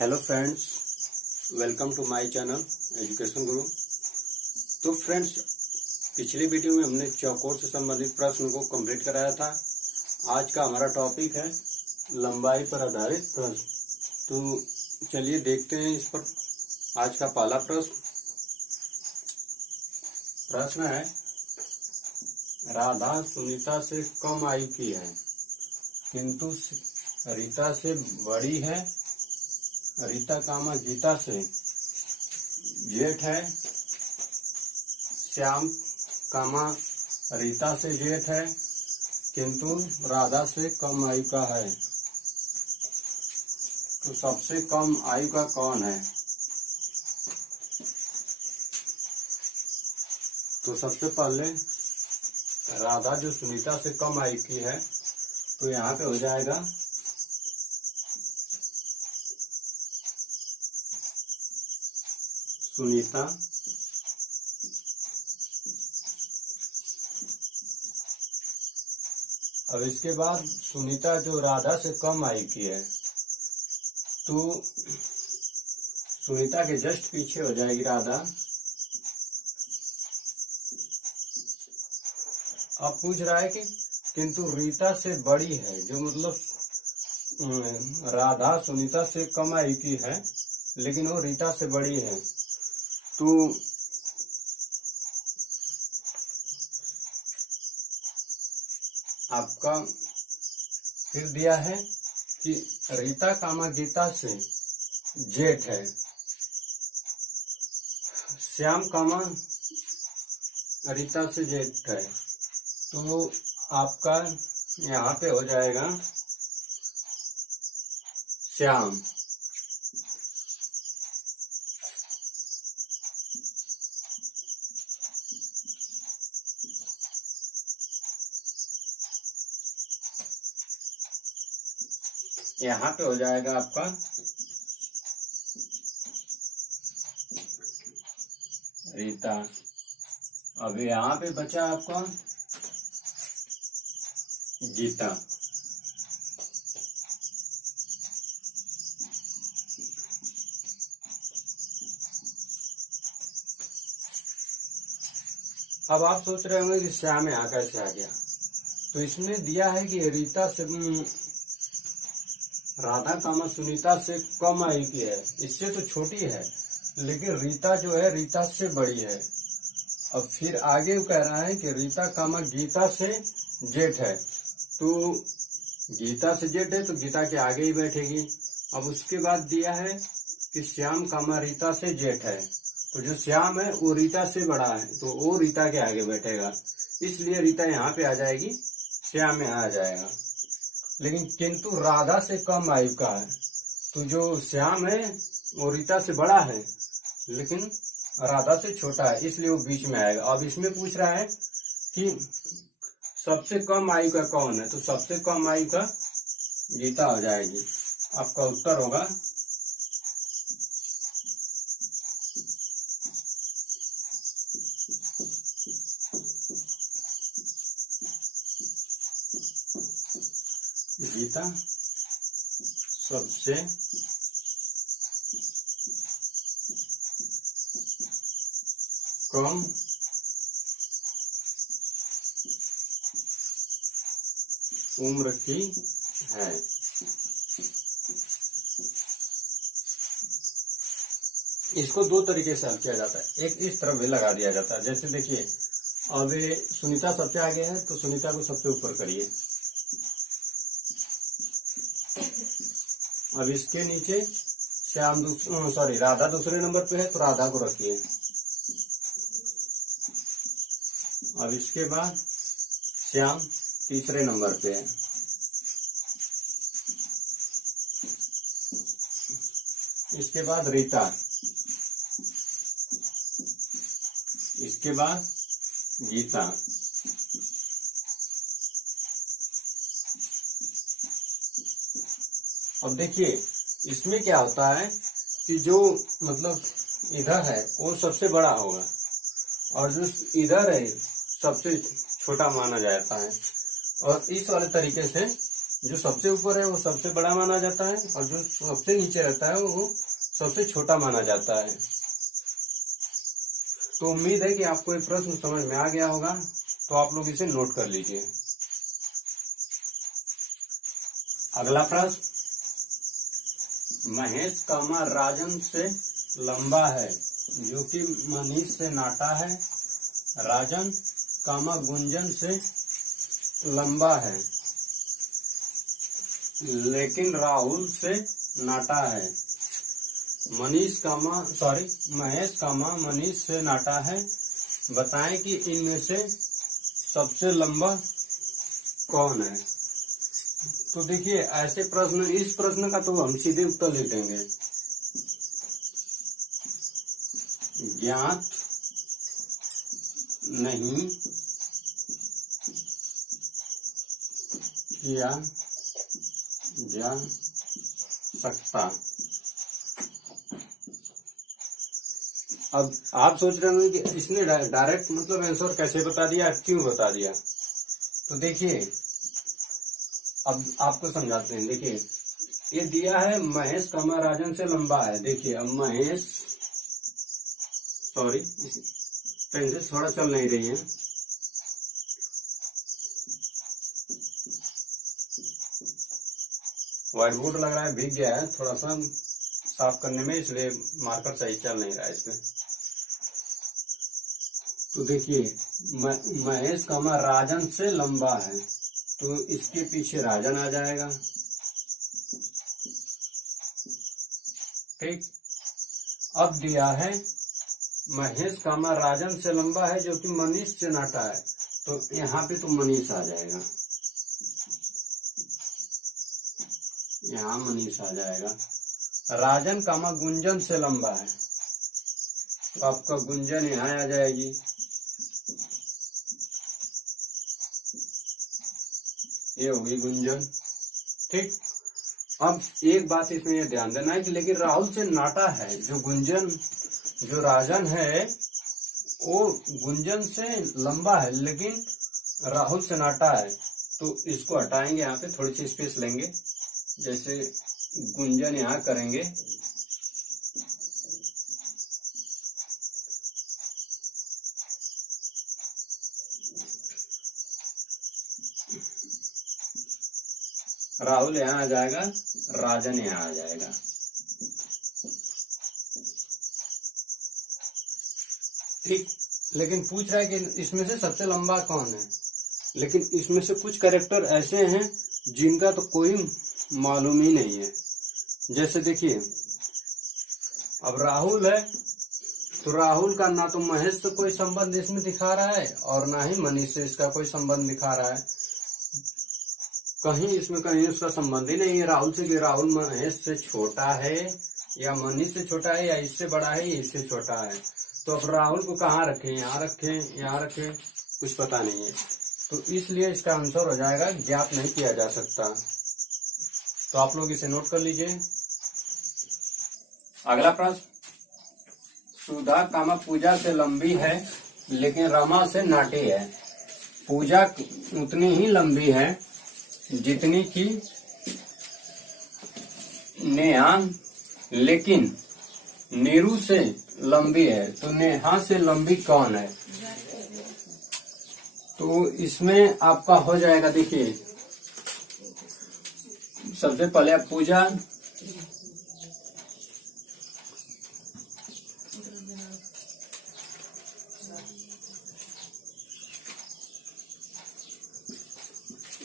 Hello friends, welcome to my channel education guru. तो friends, पिछली video में हमने चौकोर से संबंधित प्रश्न को कंप्लीट कराया था। आज का हमारा टॉपिक है लंबाई पर आधारित प्रश्न। तो चलिए देखते हैं इस पर। आज का पहला प्रश्न है, राधा सुनीता से कम आयु की है किंतु रीता से बड़ी है। रीता कामा गीता से जेठ है। श्याम कामा रीता से जेठ है किंतु राधा से कम आयु का है। तो सबसे कम आयु का कौन है? तो सबसे पहले राधा जो सुनीता से कम आयु की है, तो यहाँ पे हो जाएगा सुनीता अब इसके बाद सुनीता जो राधा से कम आयु की है, तो सुनीता के जस्ट पीछे हो जाएगी राधा। अब पूछ रहा है कि किंतु रीता से बड़ी है, जो मतलब राधा सुनीता से कम आयु की है लेकिन वो रीता से बड़ी है। तो आपका फिर दिया है कि रीता कामा गीता से जेठ है। श्याम कामा रीता से जेठ है। तो आपका यहाँ पे हो जाएगा श्याम। यहाँ पे हो जाएगा आपका रीता। अब यहाँ पे बचा आपका गीता। अब आप सोच रहे होंगे कि श्याम यहाँ कैसे आ गया। तो इसमें दिया है कि रीता से राधा कामा सुनीता से कम आयु की है, इससे तो छोटी है, लेकिन रीता जो है रीता से बड़ी है। अब फिर आगे वो कह रहा है कि रीता कामा गीता से जेठ है। तो गीता से जेठ है तो गीता के आगे ही बैठेगी। अब उसके बाद दिया है कि श्याम कामा रीता से जेठ है। तो जो श्याम है वो रीता से बड़ा है, तो वो रीता के आगे बैठेगा, इसलिए रीता यहाँ पे आ जाएगी, श्याम यहाँ आ जाएगा। लेकिन किंतु राधा से कम आयु का है। तो जो श्याम है वो रीता से बड़ा है लेकिन राधा से छोटा है, इसलिए वो बीच में आएगा। अब इसमें पूछ रहा है कि सबसे कम आयु का कौन है। तो सबसे कम आयु का गीता हो जाएगी। आपका उत्तर होगा गीता सबसे कम उम्र की है। इसको दो तरीके से हल किया जाता है। एक इस तरफ भी लगा दिया जाता है, जैसे देखिए अब सुनीता सबसे आगे है तो सुनीता को सबसे ऊपर करिए। अब इसके नीचे श्याम राधा दूसरे नंबर पे है तो राधा को रखिए। अब इसके बाद श्याम तीसरे नंबर पे है। इसके बाद रीता, इसके बाद गीता। अब देखिए इसमें क्या होता है कि जो मतलब इधर है वो सबसे बड़ा होगा और जो इधर है सबसे छोटा माना जाता है। और इस वाले तरीके से जो सबसे ऊपर है वो सबसे बड़ा माना जाता है और जो सबसे नीचे रहता है वो सबसे छोटा माना जाता है। तो उम्मीद है कि आपको ये प्रश्न समझ में आ गया होगा, तो आप लोग इसे नोट कर लीजिए। अगला प्रश्न, महेश कामा राजन से लंबा है जो कि मनीष से नाटा है। राजन कामा गुंजन से लंबा है लेकिन राहुल से नाटा है। महेश कामा मनीष से नाटा है। बताएं कि इनमें से सबसे लंबा कौन है। तो देखिए ऐसे प्रश्न, इस प्रश्न का तो हम सीधे उत्तर ले देंगे। ज्ञात नहीं किया जा सकता। अब आप सोच रहे होंगे कि इसने डायरेक्ट मतलब आंसर कैसे बता दिया, क्यों बता दिया। तो देखिए अब आपको समझाते हैं। देखिए ये दिया है महेश कामा राजन से लंबा है। देखिए अब महेश, सॉरी पेंसिल थोड़ा चल नहीं रही है। व्हाइट बोर्ड लग रहा है भीग गया है थोड़ा सा साफ करने में, इसलिए मार्कर सही चल नहीं रहा है इसमें। तो देखिए महेश कामा राजन से लंबा है तो इसके पीछे राजन आ जाएगा। ठीक, अब दिया है महेश कामा राजन से लंबा है जो कि मनीष से नाटा है, तो यहाँ पे तो मनीष आ जाएगा, यहाँ मनीष आ जाएगा। राजन कामा गुंजन से लंबा है तो आपका गुंजन यहाँ आ जाएगी। ये होगी गुंजन। ठीक, अब एक बात इसमें ये ध्यान देना है कि लेकिन राहुल से नाटा है, जो गुंजन जो राजन है वो गुंजन से लंबा है लेकिन राहुल से नाटा है, तो इसको हटाएंगे। यहाँ पे थोड़ी सी स्पेस लेंगे, जैसे गुंजन यहाँ करेंगे। राहुल यहाँ आ जाएगा, राजन यहाँ आ जाएगा। ठीक, लेकिन पूछ रहा है कि इसमें से सबसे लंबा कौन है, लेकिन इसमें से कुछ कैरेक्टर ऐसे हैं जिनका तो कोई मालूम ही नहीं है। जैसे देखिए अब राहुल है तो राहुल का ना तो महेश से कोई संबंध इसमें दिखा रहा है और ना ही मनीष से इसका कोई संबंध दिखा रहा है। कहीं इसमें कहीं उसका संबंध ही नहीं है राहुल से कि राहुल महेश से छोटा है या मनीष से छोटा है या इससे बड़ा है या इससे छोटा है। तो अब राहुल को कहाँ रखें, यहाँ रखें, यहाँ रखें, कुछ पता नहीं है। तो इसलिए इसका आंसर हो जाएगा ज्ञात नहीं किया जा सकता। तो आप लोग इसे नोट कर लीजिए। अगला प्रश्न, सुधा कामा पूजा से लंबी है लेकिन रमा से नाटी है। पूजा उतनी ही लंबी है जितनी की नेहा, लेकिन नीरू से लंबी है। तो नेहा से लंबी कौन है। तो इसमें आपका हो जाएगा, देखिए सबसे पहले आप पूजा,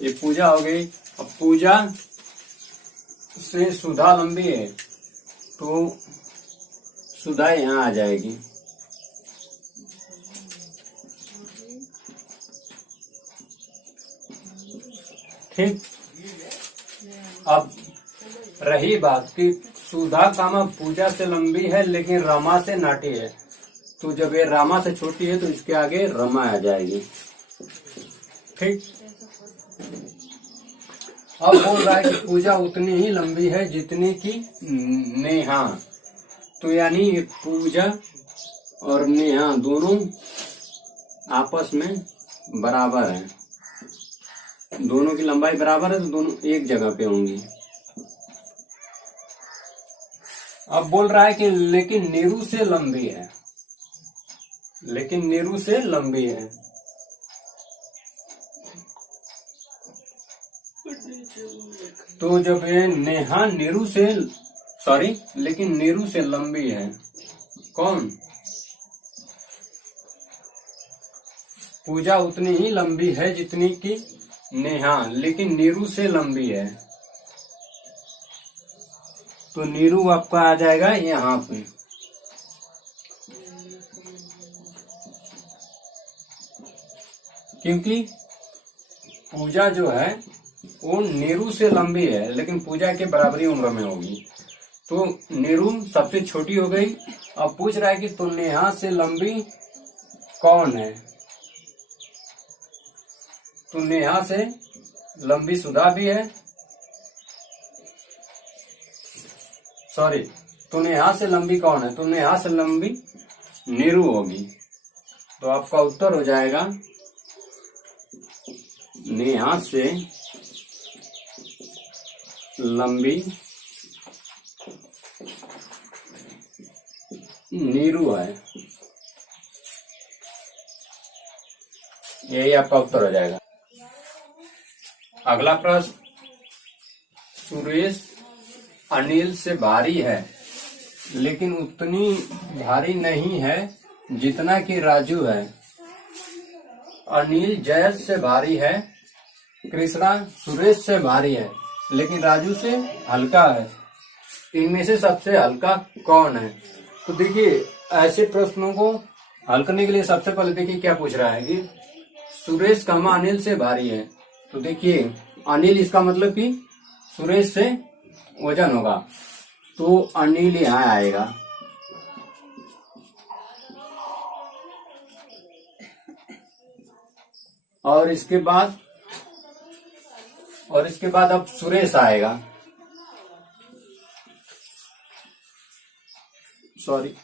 ये पूजा हो गई। अब पूजा से सुधा लंबी है तो सुधा यहाँ आ जाएगी। ठीक, अब रही बात कि सुधा कामा पूजा से लंबी है लेकिन रमा से नाटी है, तो जब ये रमा से छोटी है तो इसके आगे रमा आ जाएगी। ठीक, अब बोल रहा है कि पूजा उतनी ही लंबी है जितनी की नेहा। तो यानी पूजा और नेहा दोनों आपस में बराबर हैं। दोनों की लंबाई बराबर है तो दोनों एक जगह पे होंगी। अब बोल रहा है कि लेकिन नीरू से लंबी है, लेकिन नीरू से लंबी है। तो जब ये नेहा नीरू से सॉरी लेकिन नीरू से लंबी है, कौन? पूजा उतनी ही लंबी है जितनी की नेहा, लेकिन नीरू से लंबी है। तो नीरू आपका आ जाएगा यहाँ पे। क्योंकि पूजा जो है वो नीरू से लंबी है, लेकिन पूजा के बराबरी उम्र में होगी। तो नीरू सबसे छोटी हो गई। अब पूछ रहा है कि तो नेहा से लंबी कौन है? तो नेहा से लंबी सुधा भी है, सॉरी, तो नेहा से लंबी कौन है? तो नेहा से लंबी नीरू होगी। तो आपका उत्तर हो जाएगा नेहा से लंबी नीरू है। यही आपका उत्तर हो जाएगा। अगला प्रश्न, सुरेश अनिल से भारी है लेकिन उतनी भारी नहीं है जितना कि राजू है। अनिल जयेश से भारी है, कृष्णा सुरेश से भारी है, लेकिन राजू से हल्का है। इनमें से सबसे हल्का कौन है? तो देखिए, ऐसे प्रश्नों को हल करने के लिए सबसे पहले देखिए क्या पूछ रहा है कि सुरेश कमा अनिल से भारी है। तो देखिए, अनिल इसका मतलब कि सुरेश से वजन होगा, तो अनिल यहाँ आएगा। और इसके बाद अब सुरेश आएगा, सॉरी,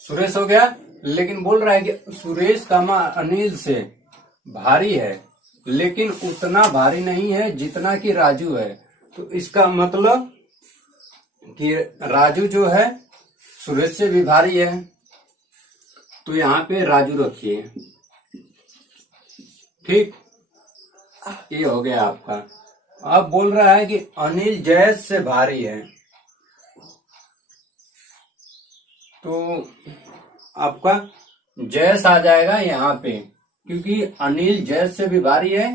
सुरेश हो गया। लेकिन बोल रहा है कि सुरेश कमा अनिल से भारी है लेकिन उतना भारी नहीं है जितना कि राजू है। तो इसका मतलब कि राजू जो है सुरेश से भी भारी है। तो यहाँ पे राजू रखिए, ठीक, ये हो गया आपका। अब बोल रहा है कि अनिल जयेश से भारी है, तो आपका जयेश आ जाएगा यहाँ पे, क्योंकि अनिल जयेश से भी भारी है।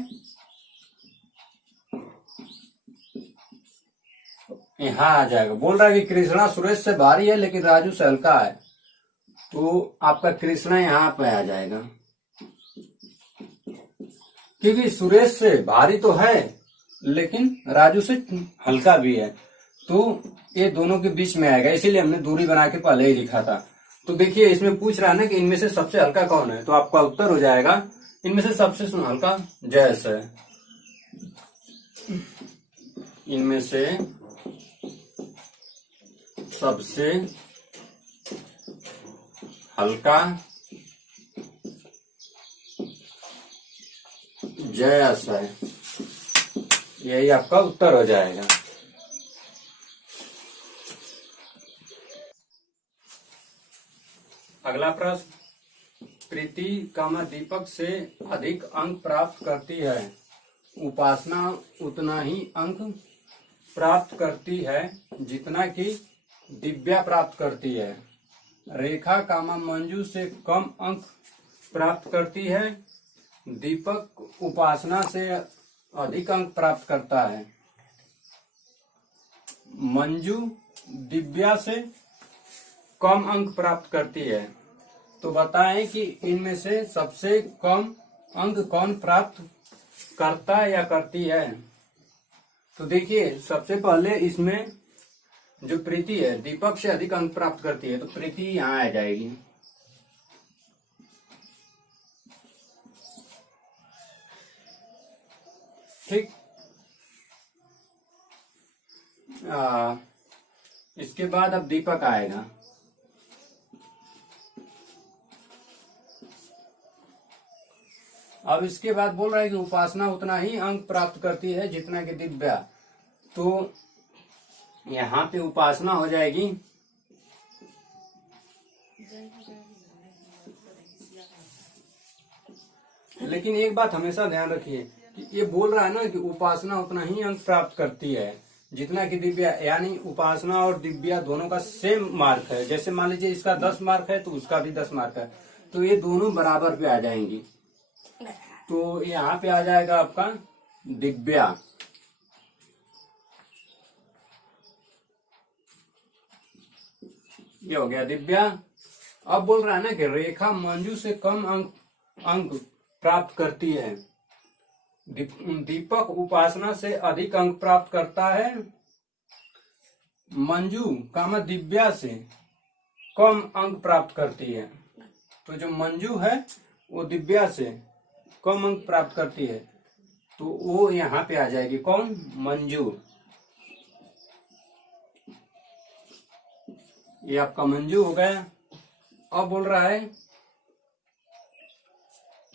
यहाँ आ जाएगा। बोल रहा है कि कृष्णा सुरेश से भारी है लेकिन राजू से हल्का है, तो आपका कृष्णा यहाँ पे आ जाएगा, क्योंकि सुरेश से भारी तो है लेकिन राजू से हल्का भी है। तो ये दोनों के बीच में आएगा, इसीलिए हमने दूरी बना के पहले ही लिखा था। तो देखिए, इसमें पूछ रहा है ना कि इनमें से सबसे हल्का कौन है, तो आपका उत्तर हो जाएगा इनमें से सबसे हल्का जयेश है। इनमें से सबसे हल्का जयेश है, यही आपका उत्तर हो जाएगा। अगला प्रश्न, प्रीति दीपक से अधिक अंक प्राप्त करती है, उपासना उतना ही अंक प्राप्त करती है जितना कि दिव्या प्राप्त करती है। रेखा मंजू से कम अंक प्राप्त करती है, दीपक उपासना से अधिक अंक प्राप्त करता है। मंजू दिव्या से कम अंक प्राप्त करती है। तो बताएं कि इनमें से सबसे कम अंक कौन प्राप्त करता है या करती है। तो देखिए, सबसे पहले इसमें जो प्रीति है दीपक से अधिक अंक प्राप्त करती है, तो प्रीति यहाँ आ जाएगी। ठीक, इसके बाद अब दीपक आएगा। अब इसके बाद बोल रहा है कि उपासना उतना ही अंक प्राप्त करती है जितना कि दिव्या। तो यहाँ पे उपासना हो जाएगी लेकिन एक बात हमेशा ध्यान रखिए कि ये बोल रहा है ना कि उपासना उतना ही अंक प्राप्त करती है जितना कि दिव्या, यानी उपासना और दिव्या दोनों का सेम मार्क है। जैसे मान लीजिए इसका 10 मार्क है तो उसका भी 10 मार्क है, तो ये दोनों बराबर पे आ जाएंगी। तो यहाँ पे आ जाएगा आपका दिव्या। ये हो गया दिव्या। अब बोल रहा है ना कि रेखा मंजू से कम अंक प्राप्त करती है। दीपक उपासना से अधिक अंक प्राप्त करता है। मंजू कामा दिव्या से कम अंक प्राप्त करती है। तो जो मंजू है वो दिव्या से कम अंक प्राप्त करती है, तो वो यहाँ पे आ जाएगी कौन? मंजू। ये आपका मंजू हो गया। अब बोल रहा है,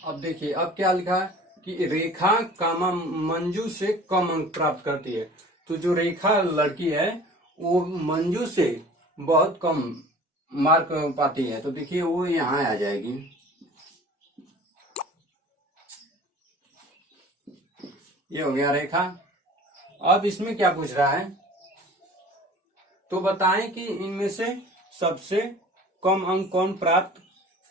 अब देखिए अब क्या लिखा है कि रेखा कामा मंजू से कम अंक प्राप्त करती है। तो जो रेखा लड़की है वो मंजू से बहुत कम मार्क पाती है, तो देखिए वो यहाँ आ जाएगी। ये हो गया रेखा। अब इसमें क्या पूछ रहा है, तो बताएं कि इनमें से सबसे कम अंक कौन प्राप्त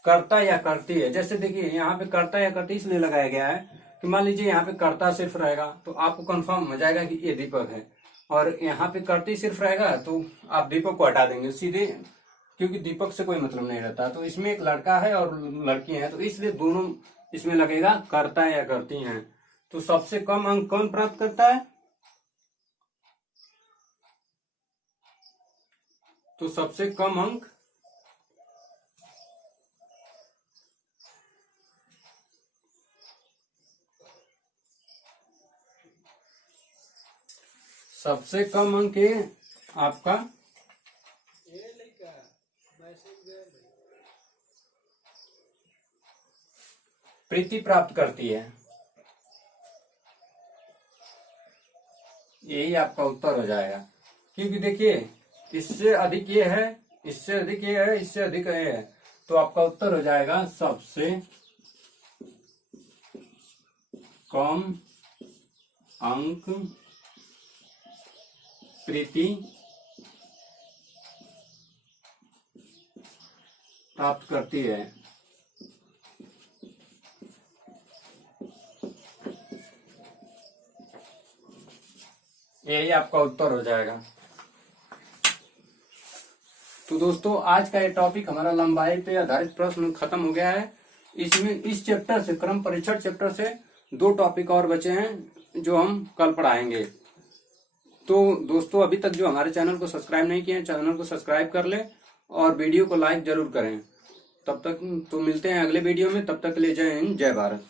करता या करती है। जैसे देखिए यहाँ पे करता या करती इसलिए लगाया गया है कि मान लीजिए यहाँ पे करता सिर्फ रहेगा तो आपको कंफर्म हो जाएगा कि ये दीपक है, और यहाँ पे करती सिर्फ रहेगा तो आप दीपक को हटा देंगे सीधे, क्योंकि दीपक से कोई मतलब नहीं रहता। तो इसमें एक लड़का है और लड़की है, तो इसलिए दोनों इसमें लगेगा करता या करती हैं। तो सबसे कम अंक कौन प्राप्त करता है? तो सबसे कम अंक है आपका प्रीति प्राप्त करती है। यही आपका उत्तर हो जाएगा, क्योंकि देखिए इससे अधिक ये है, इससे अधिक ये है, इससे अधिक ये है, तो आपका उत्तर हो जाएगा सबसे कम अंक प्रीति प्राप्त करती है। यही आपका उत्तर हो जाएगा। तो दोस्तों आज का ये टॉपिक हमारा लंबाई पे आधारित प्रश्न खत्म हो गया है। इसमें इस चैप्टर से, क्रम परीक्षण चैप्टर से 2 टॉपिक और बचे हैं जो हम कल पढ़ाएंगे। तो दोस्तों अभी तक जो हमारे चैनल को सब्सक्राइब नहीं किए हैं, चैनल को सब्सक्राइब कर ले और वीडियो को लाइक जरूर करें। तब तक तो मिलते हैं अगले वीडियो में, तब तक के लिए जय हिंद, जय भारत।